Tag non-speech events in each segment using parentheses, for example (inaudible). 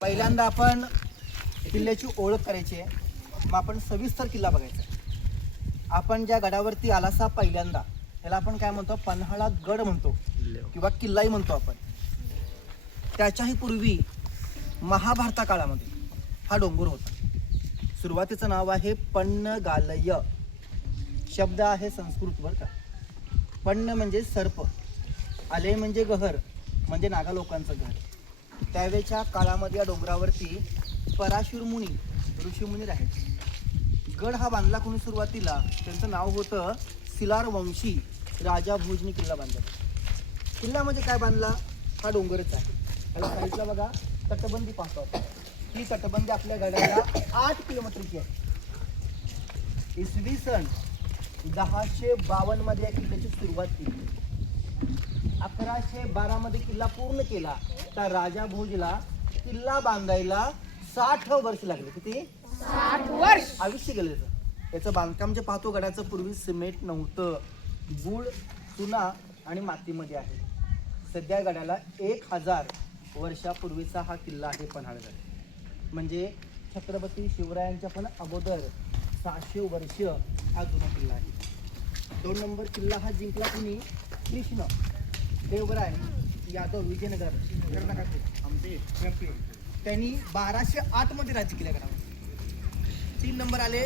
पहिल्यांदा आपण किल्ल्याची ओळख करायची आहे. मग आपण सविस्तर किल्ला बघायचा आहे. आपण ज्या गडावरती आलासा पहिल्यांदा त्याला आपण काय म्हणतो? पन्हाळा गड म्हणतो. किंवा किल्लाही म्हणतो आपण. त्याच्याही पूर्वी महाभारता काळामध्ये हा डोंगर होता. सुरुवातीचं नाव आहे पन्नगालय. शब्द आहे संस्कृत बरं का? पन्न म्हणजे सर्प आले म्हणजे गहर म्हणजे नागा लोकांचं घर. त्यावेळेच्या काळामध्ये या डोंगरावरती पराशुर मुनी ऋषीमुनी राहायचे गड हा बांधला कोणी सुरुवातीला? त्यांचं नाव होतं सिलार वंशी. राजा भोजनी किल्ला बांधला. किल्ल्यामध्ये म्हणजे काय बांधला? हा डोंगरच आहे. आणि साईडला बघा तटबंदी पाहतो ही तटबंदी आपल्या गडाला आठ किलोमीटरची आहे. इसवी सन दहाशे बावन्नमध्ये या किल्ल्याची सुरुवात केली. अकराशे बारा मध्ये किल्ला पूर्ण केला. तर राजा भोजला किल्ला बांधायला साठ वर्ष लागले. किती? आठ वर्ष. आयुष्य गेलं त्याचं याचं बांधकाम जे पाहतो गडाचं पूर्वी सिमेंट नव्हतं. गुळ चुना आणि मातीमध्ये आहे. सध्या गडाला एक हजार वर्षापूर्वीचा हा किल्ला आहे पन्हाळगड. म्हणजे छत्रपती शिवरायांच्या पण अगोदर सहाशे वर्ष हा जुना किल्ला आहे. दोन नंबर किल्ला हा जिंकला कुणी? कृष्ण. देवराय यादव विजयनगर आमचे त्यांनी बाराशे आठमध्ये राज्य केल्या गडावर तीन नंबर आले.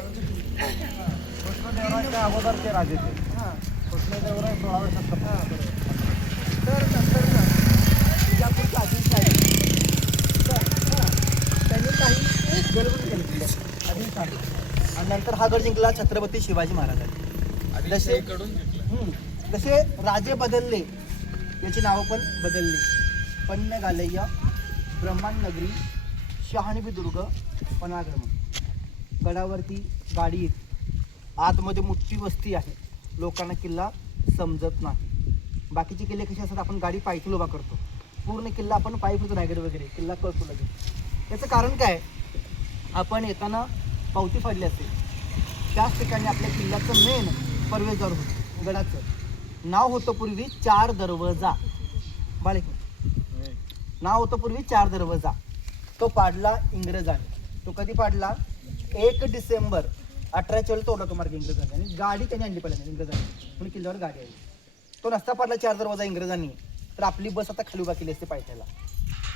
कृष्णदेवरायच्या अगोदर ते. राजे हां. कृष्णदेवराय सोळाव्या शतकात बरोबर. तर नंतर विजापूरचे आदिलशाही हां त्यांनी काही गडबड केली किल्ल्यात आदिलशाही आणि नंतर हा गड जिंकला छत्रपती शिवाजी महाराजांनी. जसे जसे राजे बदलले याची नावं पण बदलली. पन्नगालय्य ब्रह्मांडनगरी शहाणवी दुर्ग पनाग्रम गडावरती गाडी येते. आतमध्ये मोठी वस्ती आहे. लोकांना किल्ला समजत नाही. बाकीचे किल्ले कसे असतात? आपण गाडी पायथल उभा करतो. पूर्ण किल्ला आपण पायी फिरतो रायगड वगैरे किल्ला कळतो लगेच. याचं कारण काय? आपण येताना पावती फाडली असेल. त्याच ठिकाणी आपल्या किल्ल्याचं मेन प्रवेशद्वार होतं गडाचं. नाव होतं पूर्वी चार दरवाजा. बाळे. नाव होतं पूर्वी चार दरवाजा. तो पाडला इंग्रजांनी. तो कधी पाडला? एक डिसेंबर. अठराशे वेळेला तोडला तो मार्ग इंग्रजांनी. आणि गाडी त्यांनी आणली पहिल्यांदा इंग्रजांनी. म्हणून किल्ल्यावर गाडी आली तो नसता पाडला चार दरवाजा इंग्रजांनी. तर आपली बस आता खाली उभा केली असते पायथ्याला.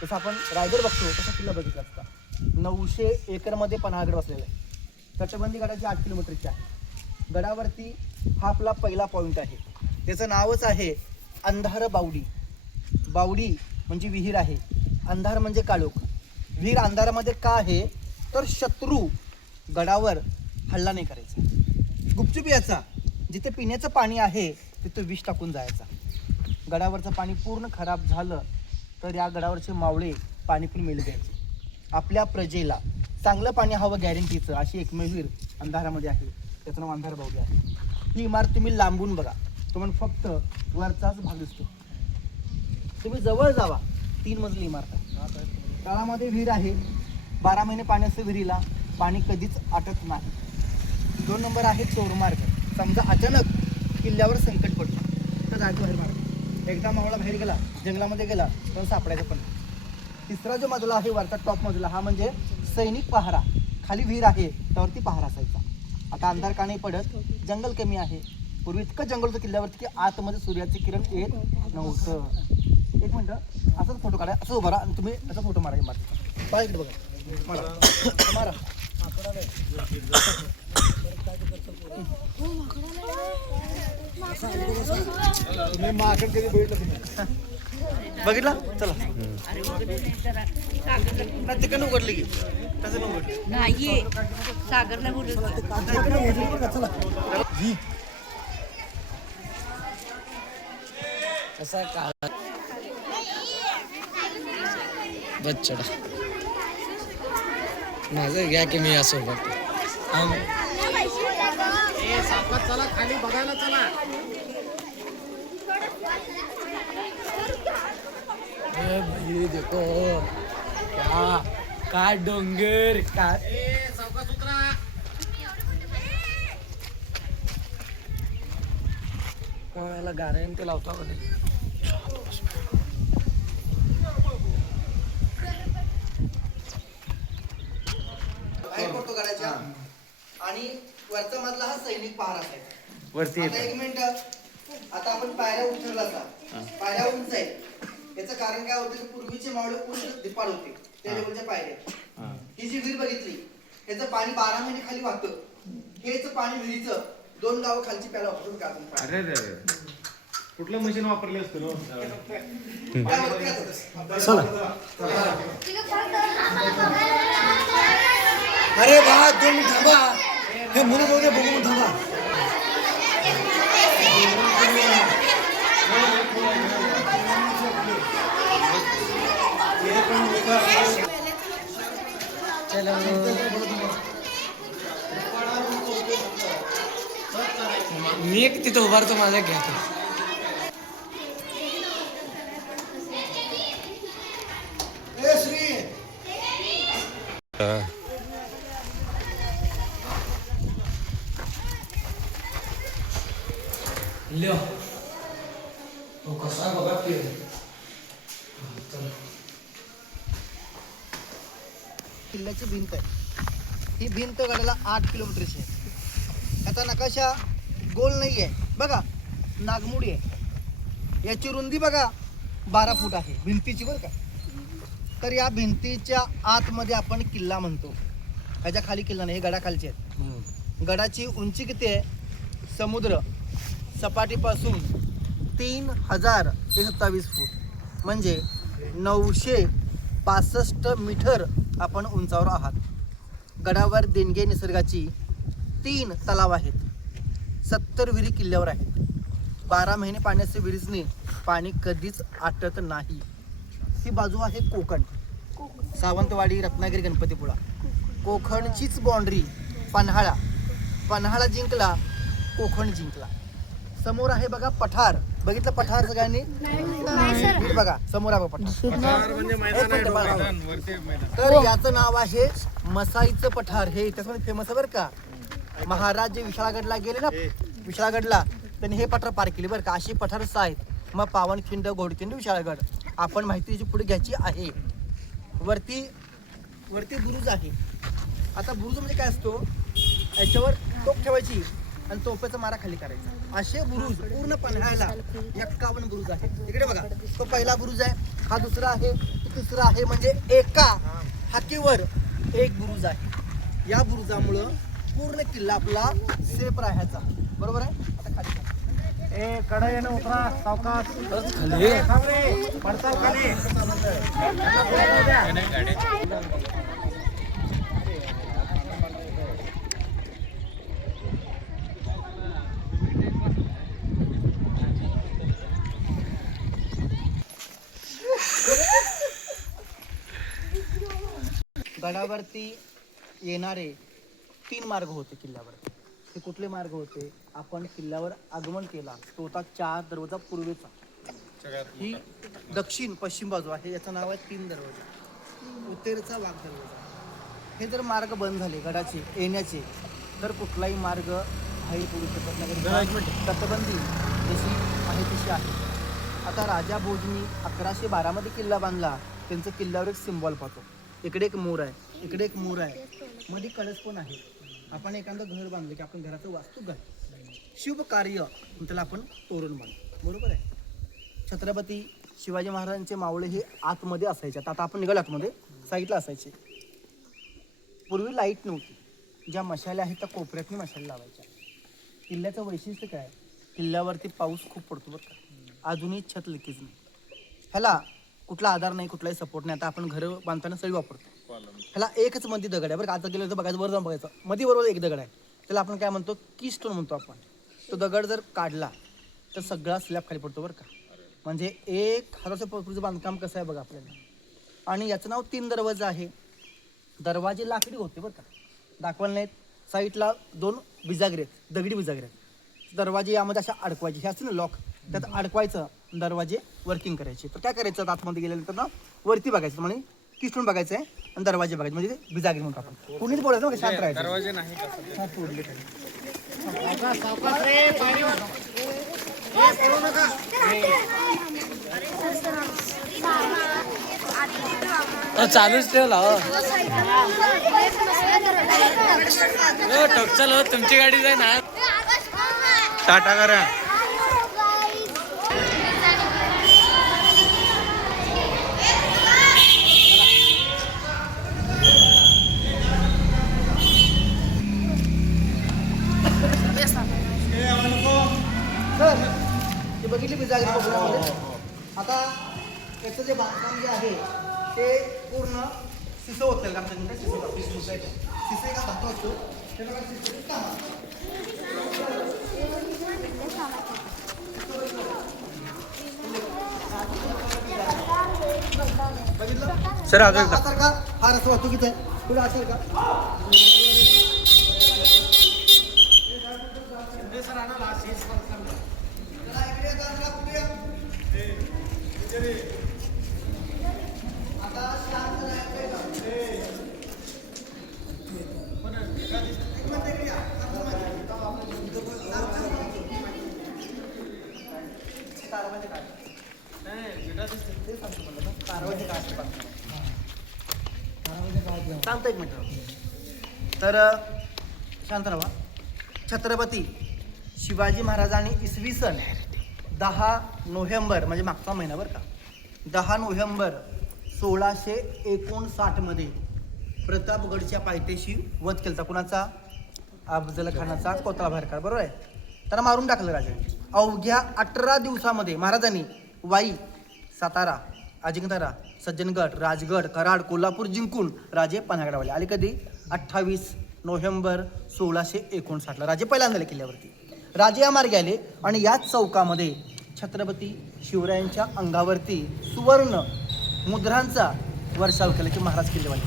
जसं आपण रायगड बघतो तसा किल्ला बघितला असता. नऊशे एकरमध्ये पन्हागड बसलेला आहे. तटबंदी गडाची आठ किलोमीटरची आहे. गडावरती हा आपला पहिला पॉईंट आहे. त्याचं नावच आहे अंधार बावडी. बावडी म्हणजे विहीर आहे. अंधार म्हणजे काळोख. विहीर अंधारामध्ये का आहे? तर शत्रू गडावर हल्ला नाही करायचा. गुपचूप याचा जिथे पिण्याचं पाणी आहे तिथे विष टाकून जायचा. गडावरचं पाणी पूर्ण खराब झालं तर या गडावरचे मावळे पाणी पण मिळू द्यायचे आपल्या प्रजेला चांगलं पाणी हवं गॅरंटीचं अशी एकमेवीर अंधारामध्ये आहे. त्याचं नाव अंधार बावडी आहे. ही इमारत तुम्ही लांबून बघा. तुम्हाला फक्त वरचाच भाग दिसतो. तुम्ही जवळ जावा तीन मजली इमारत तळामध्ये विहीर आहे. बारा महिने पाणी असतं विहिरीला पाणी कधीच आटत नाही. दोन नंबर आहे चोरमार्ग समजा अचानक किल्ल्यावर संकट पडलं तर जायचं बाहेर मार्ग. एकदा मावळा बाहेर गेला जंगलामध्ये गेला तर सापडायचं पण. तिसरा जो मजला आहे वरचा टॉप मजला हा म्हणजे सैनिक पहारा. खाली विहीर आहे त्यावरती पहारा असायचा. आता अंधार का नाही पडत? जंगल कमी आहे. पूर्वी इतकं जंगल होतं किल्ल्यावरती की आतमध्ये सूर्याचे किरण येत नव्हतं. एक मिनटं असंच फ़ोटो काढा. असं उभा राहा आणि तुम्ही असा फ़ोटो मारा मारा पाय इकडे बघा. मारा. मारा. तुम्ही माकड कधी बघितलं तुम्ही? बघितला? चला. नाही तिकडनं उघडली की. कसं नाही उघडली. सागरला बोलत कसा काळा? बच्चडा माझं घ्या की मी यासोबत. आम- चला खाली बघायला चला. भाई देखो. क्या काय डोंगर काय कोणाला गाड्यान ते लावता म्हणे वरचा मधला हा सैनिक पहार असायचा वरती आता एक मिनिट. आता आपण पायऱ्या उतरला असा. पायऱ्या उंच आहे याचं कारण काय होतं की पूर्वीचे मावळे उंच दिपाड होते. त्या लेवलच्या पायऱ्या. ही. जी विहीर बघितली ह्याचं पाणी बारा महिने खाली वाहतं. हेच पाणी विहिरीचं दोन गावं खालची प्यायला वापरून का आपण पाणी? अरे रे रे. कुठलं मशीन वापरले असतं नो? काय होतं, काय होतं? 문을 बा 보고만 닫아. हे चलो मी एक तिथं उभारतो माझ्या घ्या तो. ल्यो तो कसा बघा की किल्ल्याची भिंत आहे ही भिंत गडाला आठ किलोमीटरची आहे. याचा नकाशा गोल नाही आहे बघा नागमोडी आहे. याची रुंदी बघा बारा फूट आहे. भिंतीची बरं का? तर या भिंतीच्या आतमध्ये आपण किल्ला म्हणतो. ह्याच्या खाली किल्ला नाही हे गडाखालचे आहेत. गडाची उंची किती आहे? समुद्र सपाटीपासून तीन हजार ते सत्तावीस फूट. म्हणजे नऊशे पासष्ट मीटर आपण उंचावर आहात. गडावर देणगे निसर्गाची. तीन तलाव आहेत. सत्तर विहिरी किल्ल्यावर आहेत. बारा महिने पाण्याचे विहिरीजने पाणी कधीच आटत नाही. ही बाजू आहे कोकण. सावंतवाडी रत्नागिरी गणपतीपुळा. कोकणचीच बाँड्री पन्हाळा. पन्हाळा जिंकला कोकण जिंकला. समोर आहे बघा पठार. बघितलं पठार सगळ्यांनी? बघा समोर आहे पठार. म्हणजे. तर याचं नाव आहे मसाईचं पठार हे त्याच्यामध्ये फेमस आहे बरं का? महाराज जे विशाळगडला गेले ना विशाळगडला त्यांनी हे पठार पार केले बरं का? अशी पठार आहेत मग पावनखिंड घोडखिंड विशाळगड आपण माहिती जी पुढे घ्यायची आहे. वरती वरती बुरुज आहे. आता बुरुज म्हणजे काय असतो? याच्यावर तोप ठेवायची आणि तोपेचा मारा खाली करायचा. असे बुरुज पूर्ण पन्हाळ्याला एक्कावन्न बुरुज आहे इकडे बघा तो पहिला बुरुज आहे हा दुसरा आहे तिसरा आहे म्हणजे एका हाकीवर एक बुरुज आहे. या बुरुजामुळं पूर्ण किल्ला आपला सेफ राहायचा. बरोबर आहे? आता खाली. ए कडा येणं उतरा सावकाश. खाली. पडताल खाली गडावरती येणारे तीन मार्ग होते किल्ल्यावर ते कुठले मार्ग होते? आपण किल्ल्यावर आगमन केला. तो होता चार दरवाजा पूर्वेचा. ही दक्षिण पश्चिम बाजू आहे. याचं नाव आहे तीन दरवाजा. उत्तरेचा वाघ दरवाजा. हे जर मार्ग बंद झाले गडाचे येण्याचे तर कुठलाही मार्ग बाहेर पडू शकत नाही. तटबंदी जशी आहे तशी आहे. आता राजा भोजनी अकराशे बारामध्ये किल्ला बांधला. त्यांचं किल्ल्यावर एक सिम्बॉल पाहतो. इकडे एक मोर आहे इकडे एक मोर आहे. मध्ये कळस पण आहे. आपण एखादं घर बांधलं की आपण घराचं वास्तू घर शुभ कार्य त्याला आपण तोरण बांधतो बरोबर आहे? छत्रपती शिवाजी महाराजांचे मावळे हे आतमध्ये असायचे. आता आपण निघाल आतमध्ये. साईडला असायचे. पूर्वी लाइट नव्हती. ज्या मशाल्या आहेत त्या कोपऱ्यातनी मशाल लावायच्या. किल्ल्याचं वैशिष्ट्य काय? किल्ल्यावरती पाऊस खूप पडतो बरं का. अजूनही छत लिकेज नाही. ह्याला कुठला आधार नाही कुठलाही सपोर्ट नाही. आता आपण घर बांधताना सळी वापरतो. ह्याला एकच मध्ये दगड आहे. बरं का आता गेलं तर बघायचं वर जाऊन बघायचं. मध्ये बरोबर एक दगड आहे. त्याला आपण काय म्हणतो? की स्टोन म्हणतो आपण. तो दगड जर काढला तर सगळा स्लॅब खाली पडतो बरं का. म्हणजे एक हजार वर्षापूर्वीचं बांधकाम कसं आहे बघा आपल्याला. आणि याचं नाव तीन दरवाजा आहे. दरवाजे लाकडी होते बरं का. दाखवायला नाहीत. साईडला दोन बिजागरे आहेत. दगडी बिजागरे आहेत. दरवाजे यामध्ये अशा अडकवायचे. हे असते ना लॉक त्यात अडकवायचं दरवाजे वर्किंग करायचे. तर काय करायचं आतमध्ये गेल्यानंतर ना वरती बघायचं. म्हणजे किस्टून बघायचं आहे आणि दरवाजे बघायचे. म्हणजे ते बिजागरे म्हणतो आपण. कोणीच बोलायचं शांत राहायचं. दरवाजे नाही चालूच ठेवला हो. टोक हो. तुमची गाडी जाय ना टाटा करा. बघितली मी जागेत बघण्यामध्ये आता त्याचं जे बांधकाम जे आहे ते पूर्ण सिसो होत का आमच्या इकडे सिसो का सिसो आहे. सिसो धातू असतो. त्याला बघा काम आहे. सर असेल का? हा रस्ता वाहतुकीचा आहे. पुढे असेल का जरा इकडे जा, जरा पुढे या. आता शांत राहायचं का? एक मिनिट इकडे या. ताराबाजी काय? ते सांगतो सांगतो एक मिनिट. तर शांत राहा छत्रपती शिवाजी महाराजांनी इसवी सन दहा नोव्हेंबर म्हणजे मागचा महिना बरं का दहा नोव्हेंबर सोळाशे एकोणसाठमध्ये प्रतापगडच्या पायथ्याशी वध केलता. कुणाचा? अफजल खानाचा कोतळा भारकार. बरोबर आहे? त्याला मारून टाकलं राजाने. अवघ्या अठरा दिवसामध्ये महाराजांनी वाई सातारा अजिंक्यतारा सज्जनगड राजगड कराड कोल्हापूर जिंकून राजे पन्हागडावले आले कधी? अठ्ठावीस नोव्हेंबर सोळाशे एकोणसाठला. राजे पहिल्यांदा आले किल्ल्यावरती. राजे या मार्गे आले आणि याच चौकामध्ये छत्रपती शिवरायांच्या अंगावरती सुवर्ण मुद्रांचा वर्षाव केला की महाराज किल्लेवाले.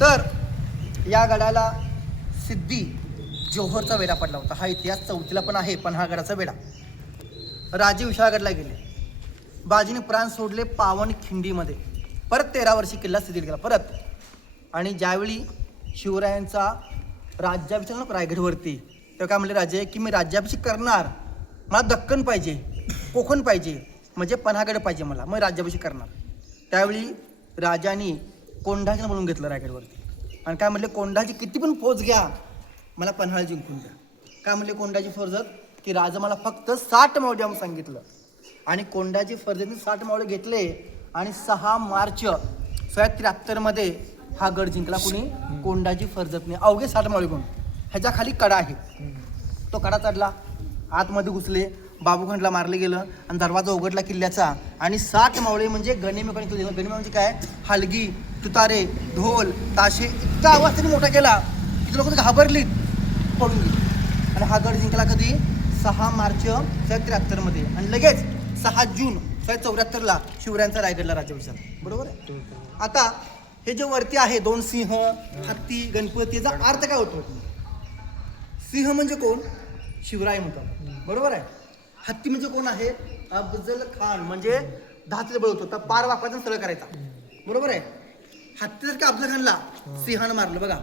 तर या गडाला सिद्धी जोहरचा वेढा पडला होता. हा इतिहास चौथीला पण आहे पण हा गडाचा वेढा. राजे विशाळगडला गेले. बाजीने प्राण सोडले पावन खिंडीमध्ये. परत तेरा वर्षी किल्ला स्थितीत गेला. परत. आणि ज्यावेळी शिवरायांचा राज्याभिषेक रायगडवरती तर काय म्हणले राजे की मी राज्याभिषेक करणार. मला दक्कन पाहिजे कोकण पाहिजे म्हणजे पन्हागड पाहिजे मला मग राज्याभिषेक करणार. त्यावेळी राजाने कोंढाजीला म्हणून घेतलं रायगडवरती. आणि काय म्हणले कोंढाजी किती पण फौज घ्या मला पन्हाळा जिंकून द्या. काय म्हणले कोंढाजी फौजत की राजा मला फक्त साठ मावडे सांगितलं. आणि कोंढाजी फर्जेने साठ मावळे घेतले आणि सहा मार्च सोळा त्र्याहत्तरमध्ये हा गड जिंकला. कुणी? कोंढाजी फर्जतने. अवघे साठ मावळे गुण ह्याच्या खाली कडा आहे. तो कडा चढला. आतमध्ये घुसले. बाबूखंडला मारले गेलं आणि दरवाजा उघडला किल्ल्याचा. आणि साठ मावळे म्हणजे गणिमेकडे केले गणिमे म्हणजे काय? हलगी तुतारे ढोल ताशे. इतका आवाज त्यांनी मोठा केला की लोक घाबरलीत. पडून गेली. आणि हा गड जिंकला कधी? सहा मार्च सोळा त्र्याहत्तरमध्ये आणि लगेच सहा जून सोळा चौऱ्याहत्तरला शिवरायांचा रायगडला राज्याभिषेक. बरोबर आहे? आता हे जे वरती आहे दोन सिंह हत्ती गणपती याचा अर्थ काय होतो? सिंह म्हणजे कोण? शिवराय म्हणतात बरोबर आहे? हत्ती म्हणजे कोण आहे? अफजल खान म्हणजे दहाचे बळ होतो. पार वाकवायचा सरळ करायचा. बरोबर आहे? हत्ती जर का अफजल खानला सिंहानं मारलं बघा.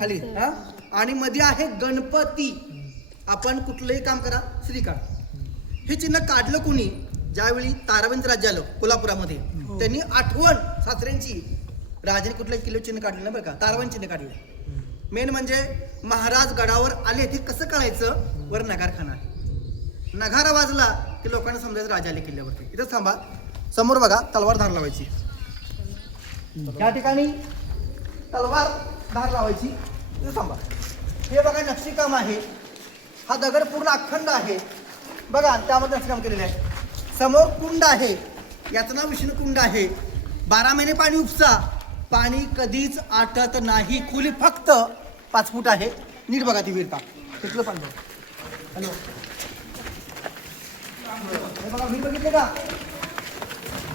खाली. हा? आणि मध्ये आहे गणपती. आपण कुठलंही काम करा श्रीकांत. हे चिन्ह काढलं कुणी? ज्यावेळी ताराबंद राज्य आलं कोल्हापुरामध्ये. त्यांनी आठवण सासऱ्यांची. राजाने कुठलं किल्ले चिन्ह काढलं नाही बरं का? ताराबंद चिन्ह काढलं. मेन म्हणजे महाराज गडावर आले ते कसं कळायचं? वर नगारखाना. नगारा वाजला की लोकांना समजायचं राजा आले किल्ल्यावरती. इथंच थांबा. समोर बघा तलवार धार लावायची. या ठिकाणी तलवार धार लावायची. इथं थांबा. हे बघा नक्षीकाम आहे. हा दगड पूर्ण अखंड आहे. बघा त्यामध्ये नक्षीकाम केलेलं आहे. समोर कुंड आहे. याचं नाव विष्णू कुंड आहे. बारा महिने पाणी उपसा. पाणी कधीच आटत नाही. खोली फक्त पाच फूट आहे. नीट बघा ती विरता. तिथलं पाणी बघा. हॅलो. हे बघा मी बघितले का?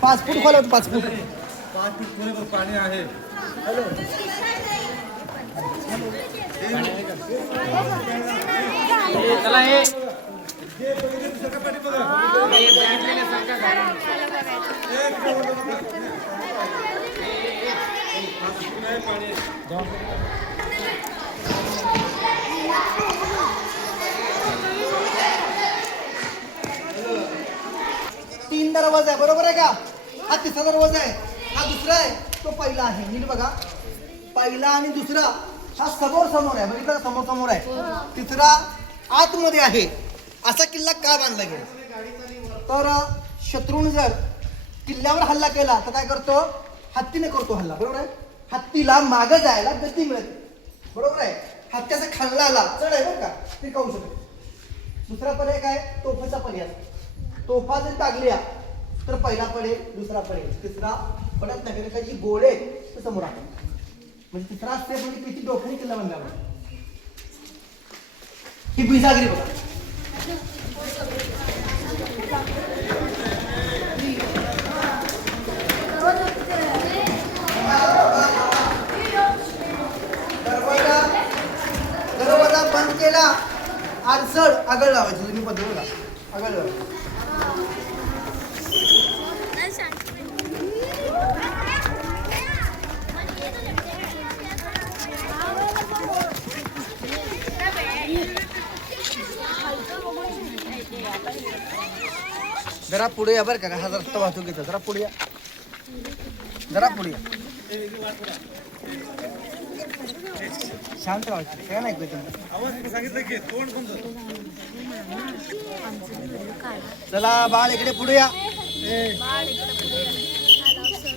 पाच फूट खोल पाच फूट. पाच फूट खोलीवर पाणी आहे. हॅलो. चला हे. तीन दरवाजा आहे बरोबर आहे का? हा तिसरा दरवाजा आहे. हा दुसरा आहे. तो पहिला आहे. नीट बघा. पहिला आणि दुसरा हा समोर समोर आहे. बघितलं समोर समोर आहे. तिसरा आतमध्ये आहे. असा किल्ला का बांधला गेला? तर शत्रून जर किल्ल्यावर हल्ला केला तर काय करतो? हत्तीने करतो हल्ला बरोबर आहे? हत्तीला मागं जायला गती मिळते. बरोबर आहे? हत्तीचा खाल्ला आला चढ आहे बरं का? ते खाऊ शकत दुसरा पर्याय काय? तोफाचा पर्याय. तोफा जर टाकल्या तर पहिला पडेल दुसरा पडेल तिसरा पडत नाही कारण जी गोळे ते समोर आहे म्हणजे तिसरा असते म्हणजे किती डोक्याने किल्ला बांधला ही बिजागिरी बघा. दरवाजा बंद केला. आरसड आगळ लावायची तुम्ही पद्धत बघा आगळ लावायची जरा पुढे या बरं का हा रस्ता वाहतूक घेतो. जरा पुढे या. जरा पुढे या. शांत राहायचं काय नाही की चला बाळ इकडे पुढे या.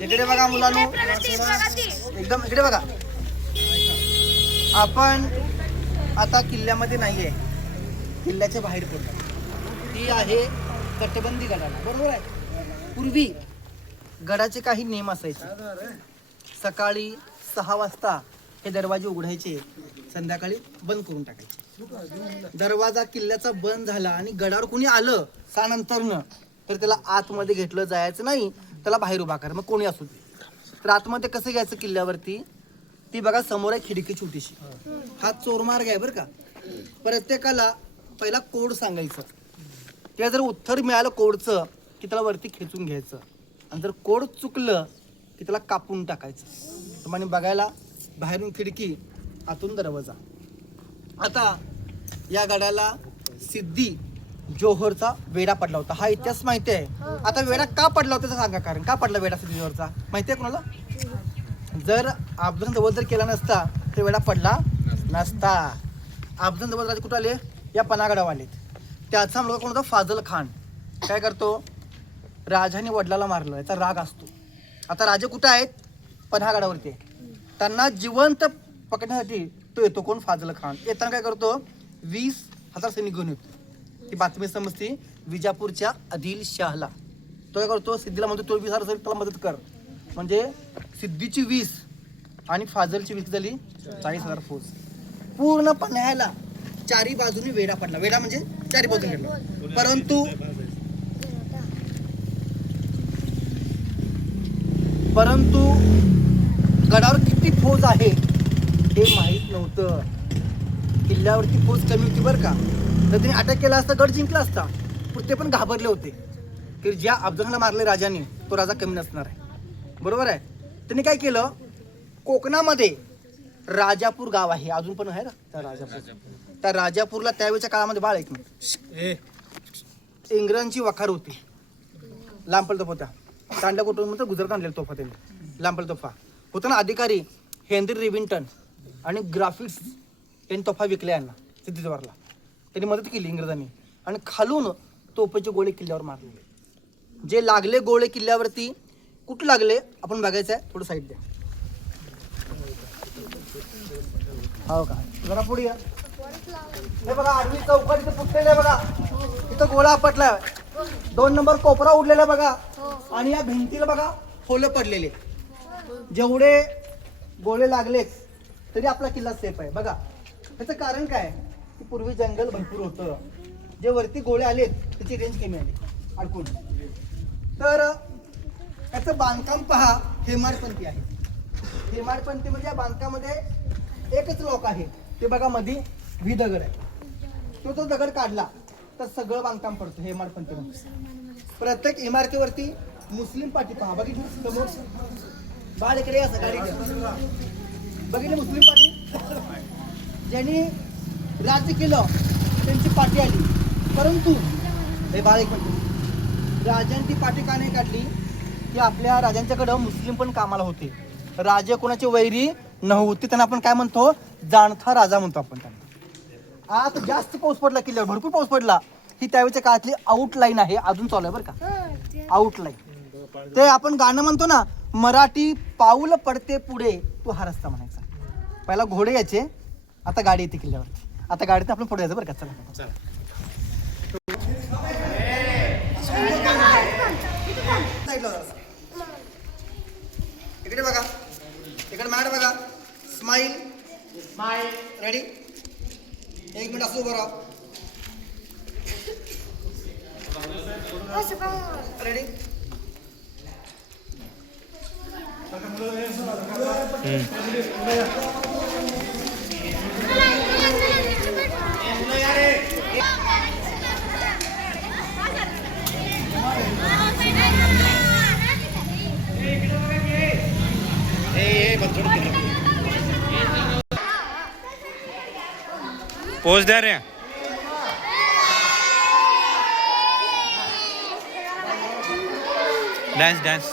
इकडे बघा मुलांनो. एकदम इकडे बघा. आपण आता किल्ल्यामध्ये नाहीये. किल्ल्याच्या बाहेर पडतो ती आहे तटबंदी गडाला बरोबर आहे? पूर्वी गडाचे काही नियम असायचे. सकाळी सहा वाजता हे दरवाजे उघडायचे संध्याकाळी बंद करून टाकायचे. दरवाजा किल्ल्याचा बंद झाला आणि गडावर कोणी आलं सानंतरनं तर त्याला आतमध्ये घेतलं जायचं नाही त्याला बाहेर उभा कर मग कोणी असू दे. तर आतमध्ये कसं घ्यायचं किल्ल्यावरती? ती बघा समोर आहे खिडकी छोटीशी. हा चोरमार्ग आहे बरं का. प्रत्येकाला पहिला कोड सांगायचं. ते जर उत्तर मिळालं कोडचं की त्याला वरती खेचून घ्यायचं. आणि जर कोड चुकलं की त्याला कापून टाकायचं. तर म्हणे बघायला बाहेरून खिडकी आतून दरवाजा. आता या गाड्याला सिद्धी जोहरचा वेडा पडला होता. हा इतिहास माहिती आहे. आता वेडा का पडला होता ते सांगा कारण का पडला वेडा सिद्धी जोहरचा? माहिती आहे कोणाला? जर अफजल जवळ जर केला नसता तर वेडा पडला नसता. अफजल जवळ राजे कुठे आले? या पनागडावर आलेत. त्याचा मुलगा कोण होता फाजल खान. काय करतो? राजाने वडिलाला मारलं याचा राग असतो. आता राजे कुठे आहेत? पन्हागडावरती त्यांना जिवंत पकडण्यासाठी तो येतो कोण? फाजल खान. येताना काय करतो? वीस हजार सैनिक घेऊन येतो. ती बातमी समजते विजापूरच्या आदिल शहाला. तो काय करतो? सिद्धीला म्हणतो तो वीस हजार सैनिक त्याला मदत कर. म्हणजे सिद्धीची वीस आणि फाजलची वीस झाली चाळीस हजार फौज. पूर्ण पन्हाळ्याला चारी बाजूने वेढा पडला. वेढा म्हणजे चारी बाजूने गेला परंतु परंतु गडावर किती फौज आहे हे माहीत नव्हतं. किल्ल्यावरती फौज कमी होती बरं का. तर त्यांनी अटॅक केला असता गड जिंकला असता. पण ते पण घाबरले होते. की ज्या अफजलला मारले राजाने तो राजा कमी नसणार आहे. बरोबर आहे? त्यांनी काय केलं? कोकणामध्ये राजापूर गाव आहे. अजून पण आहे ना? राजापूर. त्या राजापूरला त्यावेळेच्या काळामध्ये बाळ एक मिनिट इंग्रजांची वखार होती. लांबपल तोफा होत्या. तांड्या कुटुंब म्हणतात गुजरात आणलेला तोफा त्यांनी. लांबपल तोफा. होता ना अधिकारी हेनरी रिविंटन आणि ग्राफिक्स यांनी तोफा विकल्या यांना सिद्धीजवळला त्यांनी मदत केली इंग्रजांनी आणि खालून तोफेचे गोळे किल्ल्यावर मारले. जे लागले गोळे किल्ल्यावरती कुठे लागले आपण बघायचं आहे. थोडं साईड द्या. हो का? जरा पुढे या. हे बघा आर्मी चौकट इथे फुटलेलं आहे बघा. इथं गोळा आपटलाय. दोन नंबर कोपरा उडलेला बघा. आणि या भिंतीला बघा खोलं पडलेले. जेवढे गोळे लागले तरी आपला किल्ला सेफ आहे. बघा त्याचं कारण काय की पूर्वी जंगल भरपूर होतं. जे वरती गोळे आलेत त्याची रेंज कमी आली. अडकून. तर त्याचं बांधकाम पहा हेमाडपंथी आहे. हेमाडपंथी म्हणजे या बांधकामध्ये एकच लोक आहे. ते बघा मध्ये ही दगड आहे. तो तो दगड काढला तर सगळं बांधकाम पडतं हेमाडपंथी प्रत्येक इमारतीवरती मुस्लिम पाठी पहा. बघितलं समोर? बाळ इकडे या सकाळी. बघितलं मुस्लिम पाठी ज्यांनी राज्य केलं त्यांची पाठी आली. परंतु हे बाळ एक राजांची पाठी का नाही काढली? की आपल्या राजांच्याकडं मुस्लिम पण कामाला होते. राजे कोणाचे वैरी नव्हते त्यांना आपण काय म्हणतो? जाणता राजा म्हणतो आपण त्यांना. आता जास्त पाऊस पडला किल्ल्यावर भरपूर पाऊस पडला. ही त्यावेळेच्या काळातली आउटलाईन आहे अजून चालू आहे बरं का. आउटलाईन ते आपण गाणं म्हणतो ना मराठी पाऊल पडते पुढे तू हा रस्ता म्हणायचा. पहिला घोडे यायचे आता गाडी येते किल्ल्यावरती. आता गाडीत आपण पुढे यायचं बरं का चला. इकडे बघा. इकडे मॅड बघा. स्माईल स्माईल रेडी एक मिनिट असं उभं राहा. रेडी पोच द्या रे डान्स डान्स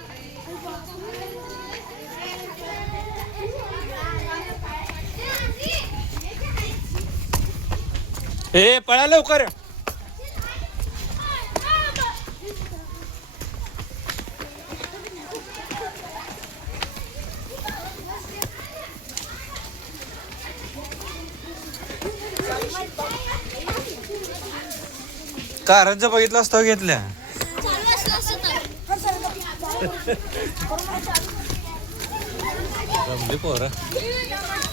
ए पळा लवकर. कारंजा बघितलं असतं. घेतल्या (laughs)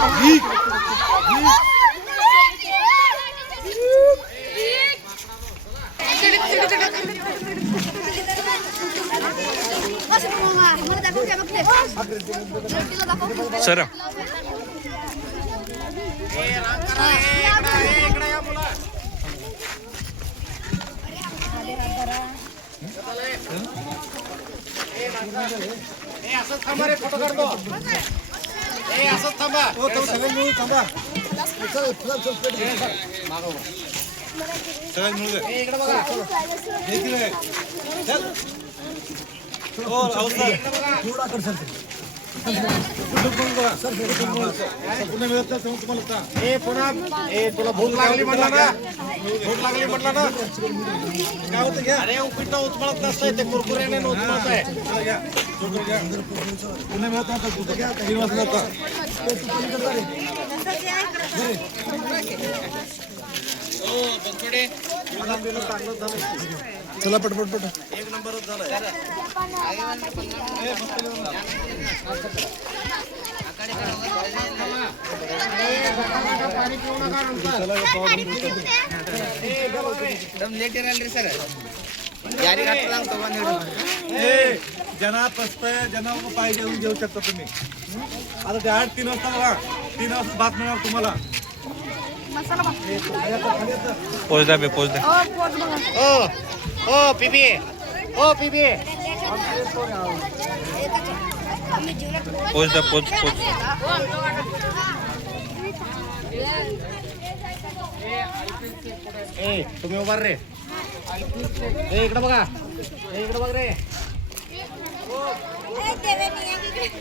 जमली पोरं सर सगळ्यात मिळू दे हो अवसर पुन्हा मिळत नाही तुम्हाला सांग ए पुन्हा ए तुला भूक लागली म्हटला ना भूक लागली म्हटला ना काय होतं घ्या अरे उपीट उचमळत नसतंय ते कुरकुऱ्याने उचमळत आहे मिळत चला पटपट पट एक ज्यांना पसतंय ज्यांना बाबा पाहिजे येऊन घेऊ शकता तुम्ही. आता डायरेक्ट तीन वाजता बघा. तीन वाजता भात मिळणार तुम्हाला. पोच द्या बे पोच द्या ओ ओ पीबी ओ पीबी पोच द्या पोच पोच. ए तुम्ही उभार रे. ए इकडे बघा. ए इकडे बघ रे.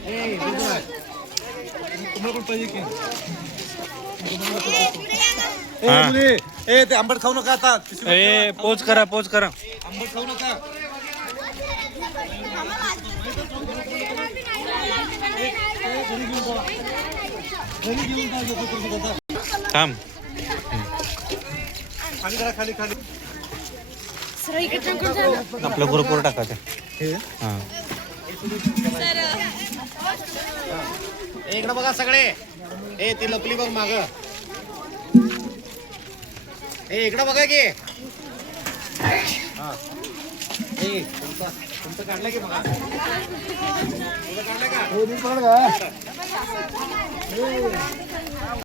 ए. तुम्हाला पण पाहिजे की? ए मुली. ए ते आंबट खाऊ नका आता. ए पोच करा पोच करा. आंबट खाऊ नका. थांब. खाली करा खाली खाली. आपल्या ग्रुपवर टाकायचं ए, इकडं बघा सगळे. ए ती लपली बघ माग. ए इकडं बघा की. हा. ए तुमचं तुमचं काढलं की बघा. तुझं काढलं का?